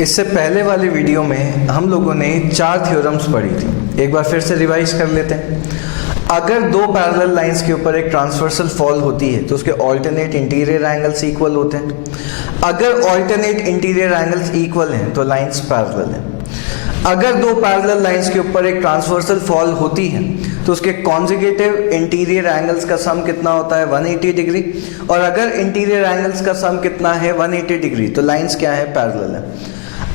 इससे पहले वाले वीडियो में हम लोगों ने 4 थ्योरम्स पढ़ी थी। एक बार फिर से रिवाइज कर लेते हैं। अगर दो पैरेलल लाइंस के ऊपर एक ट्रांसवर्सल फॉल होती है तो उसके ऑल्टरनेट इंटीरियर एंगल्स इक्वल होते हैं। अगर ऑल्टरनेट इंटीरियर एंगल्स इक्वल हैं तो लाइंस पैरेलल हैं। अगर दो पैरेलल लाइंस के ऊपर एक ट्रांसवर्सल फॉल होती है तो उसके कॉन्जुगेटिव इंटीरियर एंगल्स का सम कितना होता है 180 डिग्री, और अगर इंटीरियर एंगल्स का सम कितना है 180 डिग्री, तो लाइंस क्या है, पैरेलल है।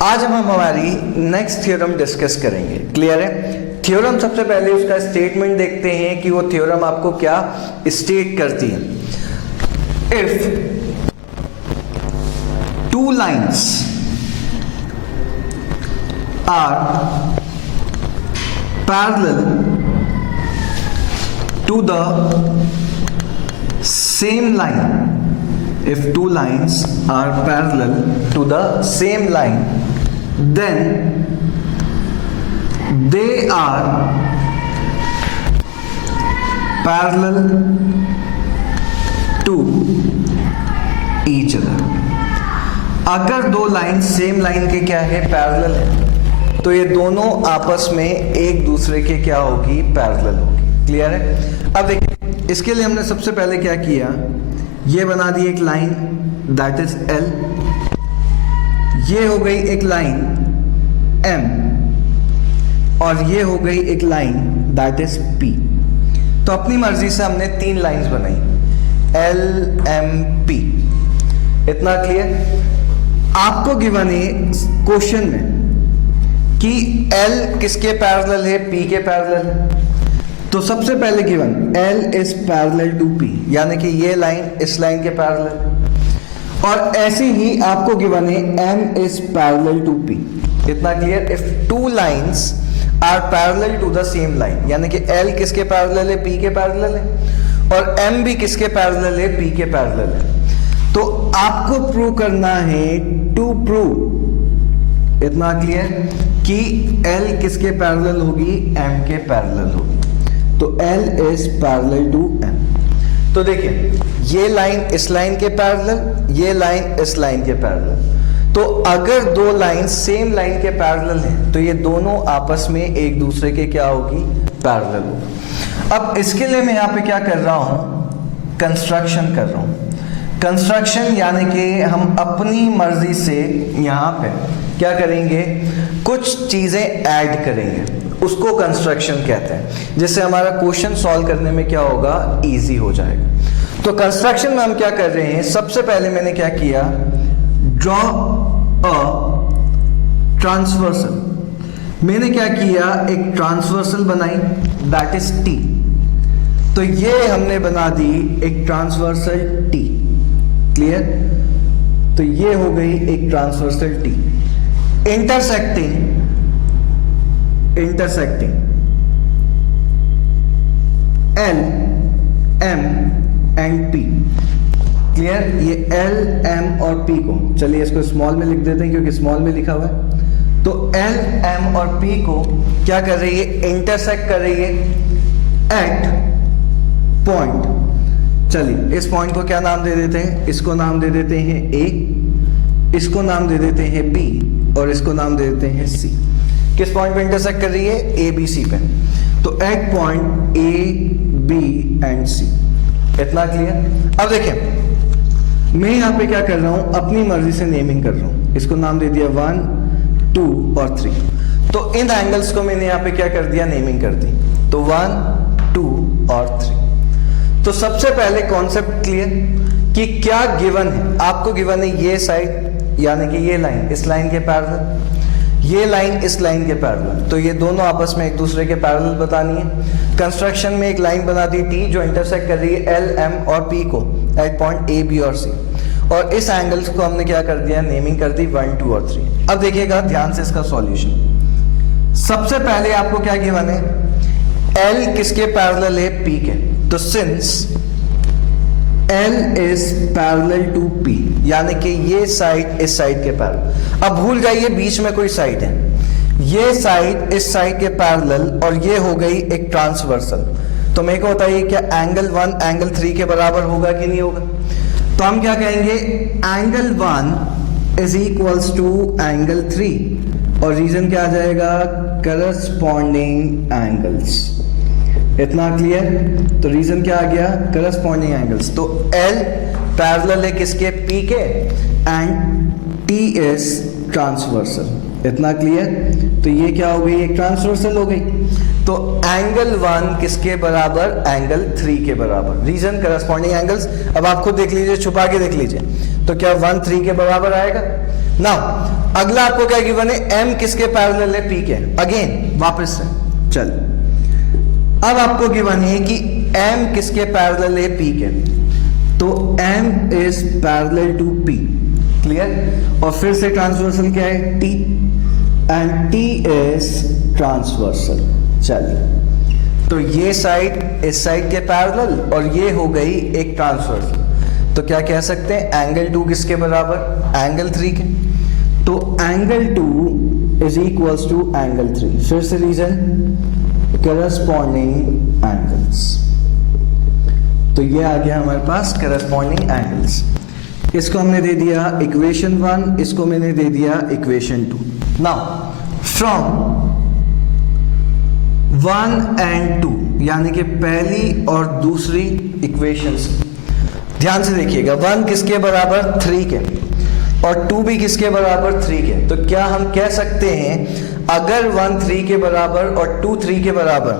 आज हम हमारी नेक्स्ट थ्योरम डिस्कस करेंगे। क्लियर है? थ्योरम सबसे पहले उसका स्टेटमेंट देखते हैं कि वो थ्योरम आपको क्या स्टेट करती है। If two lines are parallel to the same line, if two lines are parallel to the same line, then they are parallel to each other। अगर दो लाइन सेम लाइन के क्या है, पैरेलल है, तो ये दोनों आपस में एक दूसरे के क्या होगी, पैरेलल होगी। क्लियर है? अब देखिए, इसके लिए हमने सबसे पहले क्या किया, ये बना दी एक लाइन दैट इज L, ये हो गई एक लाइन M, और ये हो गई एक लाइन दैट इज P। तो अपनी मर्जी से हमने 3 लाइंस बनाई, L M P। इतना क्लियर? आपको गिवन है क्वेश्चन में कि L किसके पैरेलल है, P के पैरेलल है। तो सबसे पहले given L is parallel to P, यानी कि ये लाइन इस लाइन के पैरेलल है। और ऐसे ही आपको गिवन है M is parallel to P। इतना clear? If two lines are parallel to the same line, यानी कि L किसके पैरेलल है, P के पैरेलल है, और M भी किसके पैरेलल है, P के पैरेलल है। तो आपको प्रूव करना है टू प्रूव, इतना क्लियर, कि L किसके पैरेलल होगी, M के पैरेलल होगी। तो L is parallel to M। तो देखिए, ये लाइन इस लाइन के पैरेलल, ये लाइन इस लाइन के पैरेलल। तो अगर दो लाइन सेम लाइन के पैरेलल हैं तो ये दोनों आपस में एक दूसरे के क्या होगी, पैरेलल होगी। अब इसके लिए मैं यहाँ पे क्या कर रहा हूँ, कंस्ट्रक्शन कर रहा हूँ। कंस्ट्रक्शन यानी कि हम अपनी मर्जी से यहाँ पे क्या करेंगे, कुछ चीजें ऐड करेंगे, उसको कंस्ट्रक्शन कहते हैं, जिससे हमारा क्वेश्चन सॉल्व करने में क्या होगा, इजी हो जाएगा। तो कंस्ट्रक्शन में हम क्या कर रहे हैं, सबसे पहले मैंने क्या किया, ड्रॉ अ ट्रांसवर्सल। मैंने क्या किया, एक ट्रांसवर्सल बनाई दैट इज T। तो ये हमने बना दी एक ट्रांसवर्सल T। क्लियर? तो ये हो गई एक transversal T intersecting L M and P। Clear? ये L M और P को, चलिए इसको स्मॉल में लिख देते हैं क्योंकि स्मॉल में लिखा हुआ है। तो L M और P को क्या कर रही है, इंटरसेक्ट कर रही है एट पॉइंट। चलिए इस पॉइंट को क्या नाम दे देते हैं, इसको नाम दे देते हैं A, इसको नाम दे देते हैं B, और इसको नाम दे देते हैं C। किस पॉइंट पे इंटरसेक्ट कर रही है, A B C पे। तो at point A B and C। इतना क्लियर? अब देखिए, मैं यहाँ पे क्या कर रहा हूँ, अपनी मर्जी से नेमिंग कर रहा हूँ। इसको नाम दे दिया 1 2 और 3। तो इन एंगल्स को मैंने यहाँ पे क्या कर दिया, नेमिंग कर दी। तो 1 2 और 3। तो सबसे पहले कॉन्सेप्ट क्लियर कि क्या गिवन है, आपको गिवन है ये साइड, यानी कि ये लाइन इस लाइन के पैरेलल, ये लाइन इस लाइन के पैरेलल। तो ये दोनों आपस में एक दूसरे के पैरेलल बतानी है। कंस्ट्रक्शन में एक लाइन बना दी T जो इंटरसेक्ट कर रही है L M और P को एट पॉइंट A B और C, और इस एंगल्स को हमने क्या कर दिया, नेमिंग कर दी 1 2 और 3। अब देखिएगा ध्यान से इसका सॉल्यूशन। सबसे पहले आपको क्या गिवन है, L किसके पैरेलल है, P के। तो since L is parallel to P, यानी कि ये साइड इस साइड के पैरेलल। अब भूल जाइए बीच में कोई साइड है, ये साइड इस साइड के पैरेलल, और ये हो गई एक ट्रांसवर्सल। तो मेरे को बताइए क्या एंगल 1 एंगल 3 के बराबर होगा कि नहीं होगा। तो हम क्या कहेंगे, angle 1 is equals to angle 3 और रीजन क्या आ जाएगा, करस्पॉन्डिंग एंगल्स। इतना क्लियर? तो रीजन क्या आ गया, करस्पॉन्डिंग एंगल्स। तो L पैरेलल है किसके, P के, एंड T इज ट्रांसवर्सल। इतना क्लियर? तो ये क्या हो गई, एक ट्रांसवर्सल हो गई। तो एंगल 1 किसके बराबर, एंगल 3 के बराबर। Reason corresponding angles. अब आप खुद देख लीजिए, छुपा के देख लीजिए, तो क्या 1 3 के बराबर आएगा ना। अगला आपको क्या गिवन है, M किसके पैरेलल है, P के। अगेन वापस से चल, अब आपको गिवन है कि M किसके पैरेलल है, P के। तो M is parallel to P। Clear? और फिर से ट्रांसवर्सल क्या है, T, and T is transversal. चलिए, तो ये साइड इस साइड के पैरेलल और ये हो गई एक ट्रांसवर्सल। तो क्या कह सकते हैं, एंगल 2 किसके बराबर, एंगल 3 के। तो angle 2 is equals to angle 3। फिर से रीजन, करस्पॉन्डिंग एंगल्स। तो ये आ गया हमारे पास करस्पॉन्डिंग एंगल्स। इसको हमने दे दिया इक्वेशन 1, इसको मैंने दे दिया इक्वेशन 2। नाउ फ्रॉम 1 एंड 2 यानी कि पहली और दूसरी इक्वेशंस, ध्यान से देखिएगा, 1 किसके बराबर, 3 के, और 2 भी किसके बराबर, 3 के। तो क्या हम कह सकते हैं, अगर 1 3 के बराबर और 2 3 के बराबर,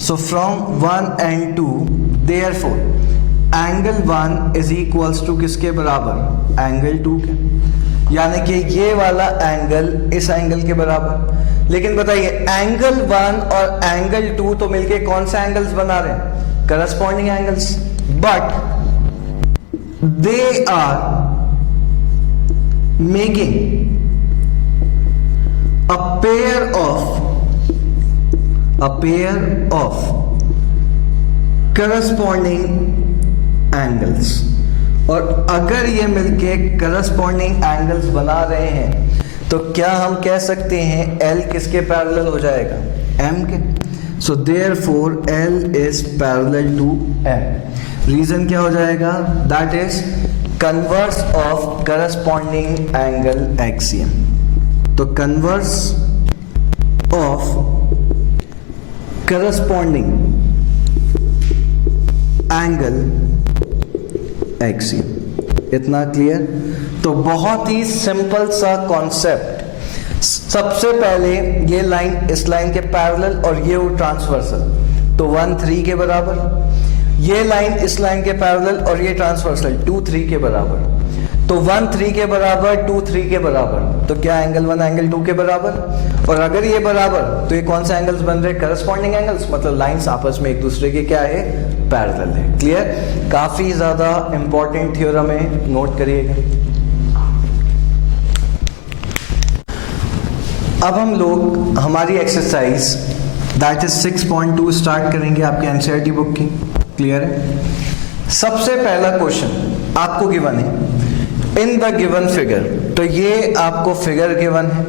so from 1 and 2 therefore angle 1 is equals to किसके बराबर, एंगल 2 के। यानी कि ये वाला एंगल इस एंगल के बराबर। लेकिन बताइए, एंगल 1 और एंगल 2 तो मिलके कौन सा एंगल्स बना रहे हैं, corresponding angles, but they are making a pair of corresponding angles। और अगर ये मिलके corresponding angles बना रहे हैं तो क्या हम कह सकते हैं L किसके पैरेलल हो जाएगा, M के। so therefore L is parallel to M। Reason क्या हो जाएगा, that is converse of corresponding angle axiom। तो converse of corresponding angle axiom. इतना क्लियर? तो बहुत ही सिंपल सा कॉन्सेप्ट। सबसे पहले ये लाइन इस लाइन के पैरेलल और ये वो ट्रांसवर्सल, तो 1 3 के बराबर। ये लाइन इस लाइन के पैरेलल और ये ट्रांसवर्सल 2 3 के बराबर। तो 1 3 के बराबर, 2 3 के बराबर, तो क्या एंगल 1 एंगल 2 के बराबर। और अगर ये बराबर, तो ये कौन सा एंगल्स बन रहे, करस्पॉन्डिंग एंगल्स, मतलब लाइंस आपस में एक दूसरे के क्या है, पैरेलल है। क्लियर? काफी ज्यादा इंपॉर्टेंट थ्योरम है, नोट करिएगा। अब हम लोग हमारी एक्सरसाइज दैट इज 6.2 स्टार्ट करेंगे आपके एनसीईआरटी बुक की। क्लियर है? सबसे पहला क्वेश्चन आपको गिवन है, इन द गिवन फिगर। तो ये आपको फिगर गिवन है,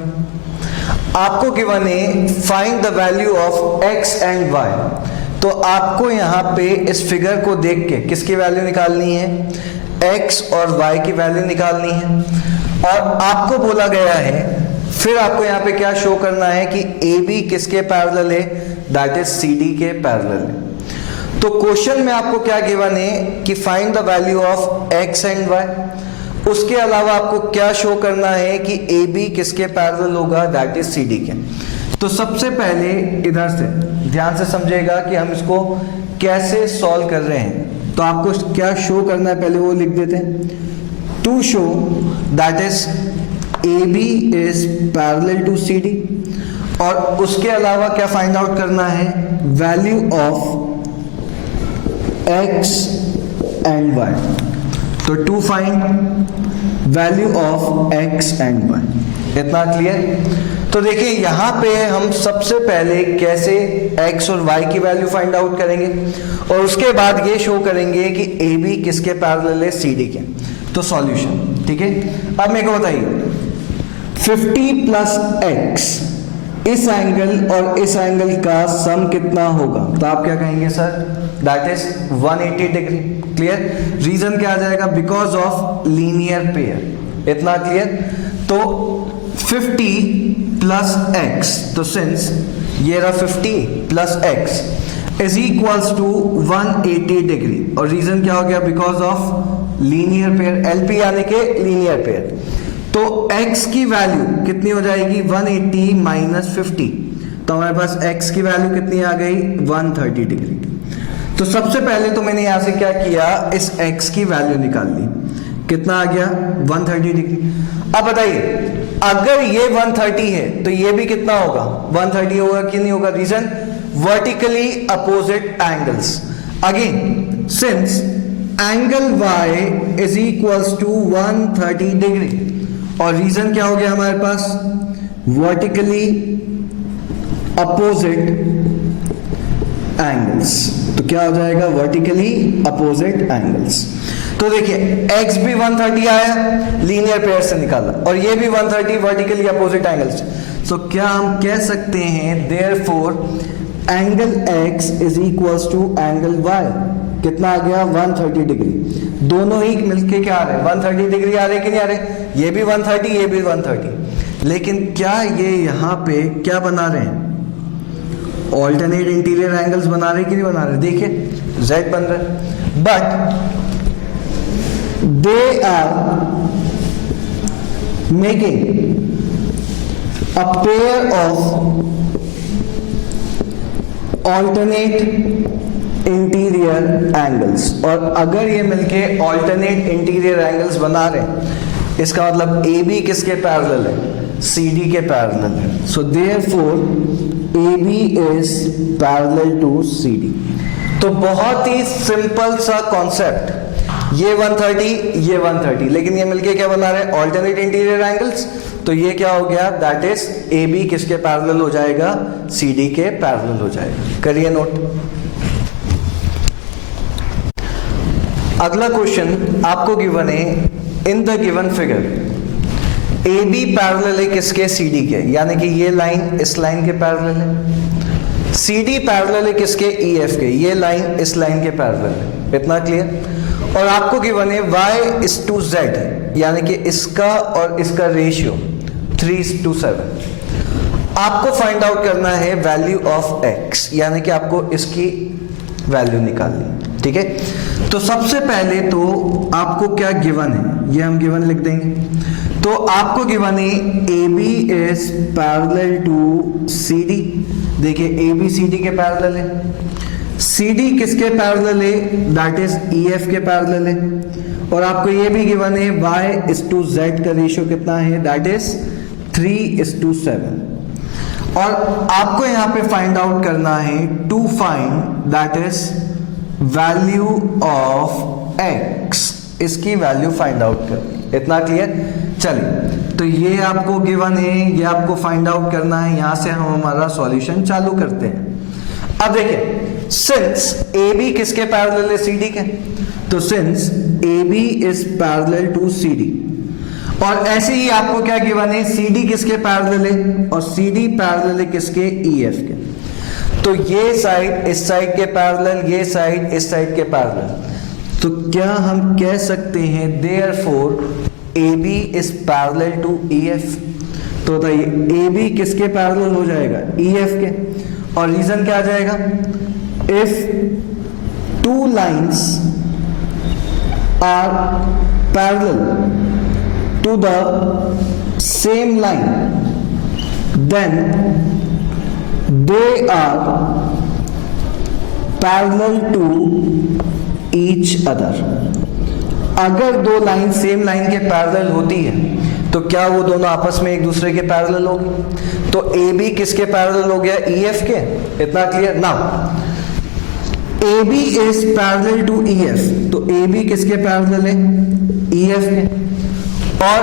आपको गिवन है find the value of x and y। तो आपको यहाँ पे इस फिगर को देख के किसकी वैल्यू निकालनी है, x और y की वैल्यू निकालनी है। और आपको बोला गया है, फिर आपको यहाँ पे क्या शो करना है कि AB किसके पैरेलल है, दैट इज CD के पैरेलल है। तो क्वेश्चन में आपको क्या गिवन है कि find the value of x and y। उसके अलावा आपको क्या शो करना है कि AB किसके पैरेलल होगा, दैट इज CD के। तो सबसे पहले इधर से ध्यान से समझेगा कि हम इसको कैसे सॉल्व कर रहे हैं। तो आपको क्या शो करना है, पहले वो लिख देते हैं। To show that is AB is parallel to CD, और उसके अलावा क्या फाइंड आउट करना है, value of x and y। तो to find value of x and y। इतना क्लियर? तो देखिए यहां पे हम सबसे पहले कैसे x और y की वैल्यू फाइंड आउट करेंगे और उसके बाद ये शो करेंगे कि AB किसके पैरेलल है, CD के। तो सॉल्यूशन, ठीक है। अब मेरे को बताइए 50 प्लस x, इस एंगल और इस एंगल का सम कितना होगा। तो आप क्या कहेंगे sir, that is 180 degree. Clear? Reason क्या आ जाएगा, बिकॉज ऑफ लीनियर पेयर। इतना क्लियर? तो 50 प्लस x, तो सिंस ये रहा 50 plus x is equals to 180 degree, और रीजन क्या हो गया? Because of linear pair, LP यानी कि लीनियर पेयर। तो x की वैल्यू कितनी हो जाएगी? 180 माइनस 50, तो हमारे पास x की वैल्यू कितनी आ गई? 130 डिग्री। तो सबसे पहले तो मैंने यहां से क्या किया, इस x की वैल्यू निकाल ली। कितना आ गया? 130 डिग्री। अब बताइए, अगर ये 130 है तो ये भी कितना होगा? 130 होगा कि नहीं होगा? Reason vertically opposite angles. Again since angle y is equals to 130 degree, और रीजन क्या हो गया हमारे पास? Vertically opposite angles. तो क्या हो जाएगा? Vertically opposite angles. तो देखिए x भी 130 आया लीनियर पेयर से निकाला, और ये भी 130 वर्टिकली अपोजिट एंगल्स। सो क्या हम कह सकते हैं therefore angle x is equals to angle y? कितना आ गया? 130 डिग्री। दोनों ही मिलके क्या आ रहे हैं? 130 डिग्री आ रहे कि नहीं आ रहे? ये भी 130, ये भी 130। लेकिन क्या ये यहां पे क्या बना रहे हैं? ऑल्टरनेट इंटीरियर एंगल्स बना रहे कि नहीं बना रहे? देखिए z बन रहा है, but they are making a pair of alternate interior angles, और अगर ये मिलके alternate interior angles बना रहे हैं, इसका मतलब AB किसके पैरेलल है? CD के पैरेलल है। So therefore AB is parallel to CD। तो बहुत ही सिंपल सा कॉन्सेप्ट, ये 130, ये 130, लेकिन ये मिलके क्या बना रहे हैं? Alternate interior angles. तो ये क्या हो गया? दैट इज AB किसके पैरेलल हो जाएगा? CD के पैरेलल हो जाएगा। करिए नोट। अगला क्वेश्चन आपको गिवन है, in the given figure AB parallel है किसके? CD के, यानी कि ये लाइन इस लाइन के पैरेलल है। CD पैरेलल है किसके? EF के, ये लाइन इस लाइन के पैरेलल है। इतना क्लियर? और आपको गिवन है y इज टू z, यानी कि इसका और इसका रेशियो 3:7। आपको फाइंड आउट करना है वैल्यू ऑफ x, यानी कि आपको इसकी वैल्यू निकालनी। ठीक है, तो सबसे पहले तो आपको क्या गिवन है, ये हम गिवन लिख देंगे। तो आपको गिवन है AB is parallel to CD। देखिए AB CD के पैरेलल है, CD किसके पैरेलल है? दैट इज EF के पैरेलल है। और आपको ये भी गिवन है y इज टू z का रेशियो कितना है? That is 3:7। और आपको यहां पे फाइंड आउट करना है to find that is value of x, इसकी वैल्यू फाइंड आउट करनी। इतना क्लियर? चलिए, तो ये आपको गिवन है, ये आपको फाइंड आउट करना है। यहां से हम हमारा सॉल्यूशन चालू करते हैं। अब देखिए, सिंस AB किसके पैरेलल है? CD के, तो since AB is parallel to CD, और ऐसे ही आपको क्या गिवन है? CD किसके पैरेलल है? और CD पैरेलल है किसके? EF के। तो ये साइड इस साइड के पैरेलल, ये साइड इस साइड के पैरेलल। तो क्या हम कह सकते हैं therefore AB is parallel to EF? तो बताइए AB किसके पैरेलल हो जाएगा? EF के। और रीजन क्या आ जाएगा? If two lines are parallel to the same line then they are parallel to each other. अगर दो लाइन सेम लाइन के पैरेलल होती है तो क्या वो दोनों आपस में एक दूसरे के पैरेलल होगी? तो AB किसके पैरेलल हो गया? EF के। इतना clear? Now AB is parallel to EF, तो AB किसके पैरेलल है? EF के। और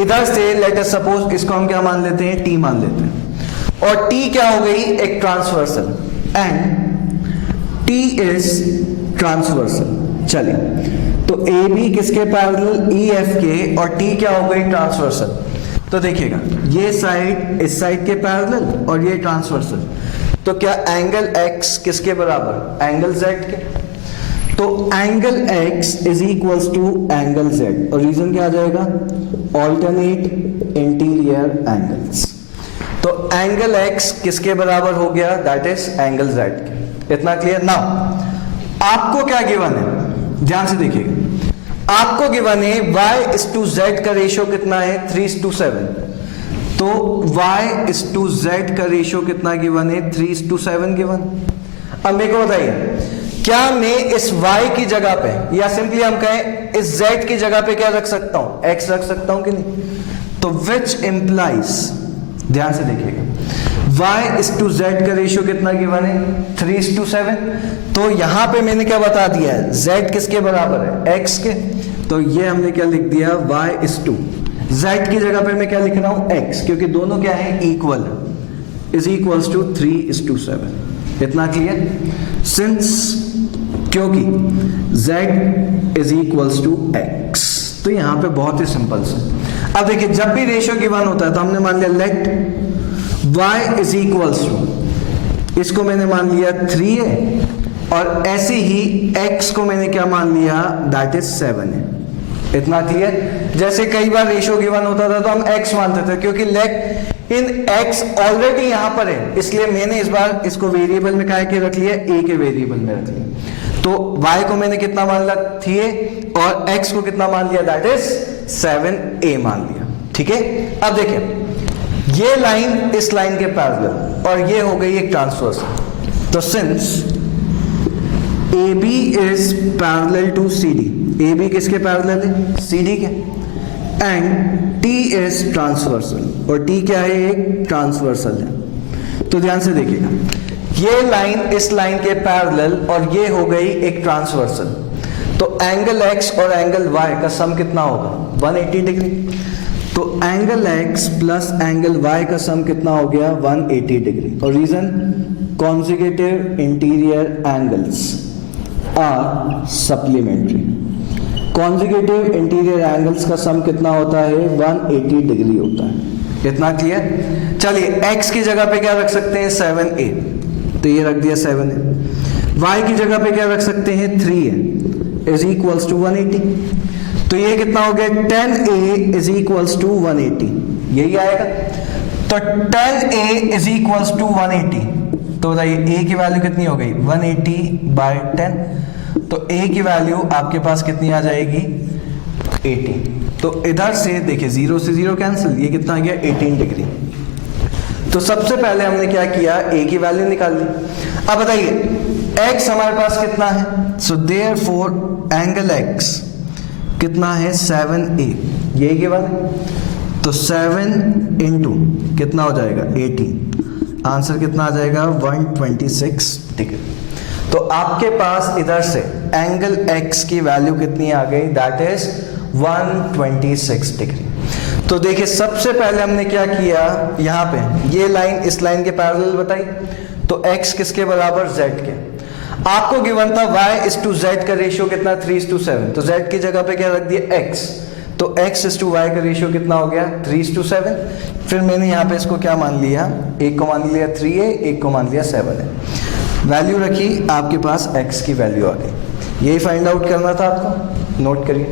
इधर से लेट अस सपोज इसको हम क्या मान लेते हैं? T मान लेते हैं। और T क्या हो गई? एक transversal, and T is transversal. चलिए, तो AB किसके पैरेलल? EF के, और T क्या हो गई? ट्रांसवर्सल। तो देखिएगा, ये साइड इस साइड के पैरेलल और ये ट्रांसवर्सल। तो क्या एंगल x किसके बराबर? एंगल z के। तो angle x is equals to angle z, और रीजन क्या आ जाएगा? Alternate interior angles. तो एंगल x किसके बराबर हो गया? दैट इज एंगल z के। इतना क्लियर? नाउ आपको क्या गिवन है, ध्यान से देखिएगा। आपको गिवन है y/z का रेशियो कितना है? 3:7। तो y/z का रेशियो कितना गिवन है? 3:7 गिवन। अब मेरे को बताइए, क्या मैं इस y की जगह पे, या सिंपली हम कहें इस z की जगह पे क्या रख सकता हूं? x रख सकता हूं कि नहीं? तो विच इंप्लाइज, ध्यान से देखिएगा, y/z का रेशियो कितना गिवन है? 3:7। तो यहां पे मैंने क्या बता दिया है? z किसके बराबर है? x के। तो ये हमने क्या लिख दिया? y/z की जगह पे मैं क्या लिख रहा हूं? x, क्योंकि दोनों क्या है? Equal, is equals to 3:7। इतना क्लियर? सिंस, क्योंकि z is equals to x, तो यहां पे बहुत ही सिंपल से। अब देखिए, जब भी रेशियो गिवन होता है तो हमने मान लिया let y is equals to, इसको मैंने मान लिया 3 है, और ऐसे ही x को मैंने क्या मान लिया? दैट इज 7 है। इतना क्लियर? जैसे कई बार रेशियो गिवन होता था तो हम x मानते थे, क्योंकि लेट इन x ऑलरेडी यहां पर है, इसलिए मैंने इस बार इसको वेरिएबल में क्या के रख लिया? a के वेरिएबल में रख लिया। तो y को मैंने कितना मान लिया? 3a, और x को कितना मान लिया? दैट इज 7a मान लिया। ठीक है? अब देखिए, ये लाइन इस लाइन के पैरेलल, और ये हो गई एक ट्रांसवर्स। तो since AB is parallel to CD, AB किसके पैरेलल है? CD के। एंड T इज ट्रांसवर्सल, और T क्या है? एक ट्रांसवर्सल है। तो ध्यान से देखिएगा, ये लाइन इस लाइन के पैरेलल, और ये हो गई एक ट्रांसवर्सल। तो एंगल x और एंगल y का सम कितना होगा? 180 डिग्री। तो angle x plus angle y का सम कितना हो गया? 180 डिग्री। और reason, conjugative interior angles are supplementary. Conjugative interior angles का सम कितना होता है? 180 डिग्री होता है। इतना क्लियर? चलिए, x की जगह पे क्या रख सकते हैं? 7a, तो ये रख दिया 7a। y की जगह पे क्या रख सकते हैं? 3a is equals to 180। तो ये कितना हो गया? 10a इज इक्वल्स टू 180, यही आएगा। तो 10a इज इक्वल्स टू 180, तो बताइए a की वैल्यू कितनी हो गई? 180/10। तो a की वैल्यू आपके पास कितनी आ जाएगी? 80। तो इधर से देखिए, 0 से 0 कैंसिल, ये कितना आ गया? 18 डिग्री। तो सबसे पहले हमने क्या किया? a की वैल्यू निकाल ली। अब बताइए, x हमारे पास कितना है? सो देयरफॉर एंगल x कितना है? 7a, यही गिवन है। तो 7 इंटू कितना हो जाएगा? 18। आंसर कितना आ जाएगा? 126 डिग्री। तो आपके पास इधर से एंगल x की वैल्यू कितनी आ गई? That is 126 degree. तो देखिए, सबसे पहले हमने क्या किया? यहां पे ये लाइन इस लाइन के पैरेलल बताई, तो x किसके बराबर? z के। आपको गिवन था y/z का रेशियो कितना? 3:7। तो z की जगह पे क्या रख दिया? x। तो x/y का रेशियो कितना हो गया? 3:7। फिर मैंने यहाँ पे इसको क्या मान लिया? एक को मान लिया 3a, एक को मान लिया 7a। वैल्यू रखी, आपके पास x की वैल्यू आ गई। यही फाइंड आउट करना था आपको, नोट करिए।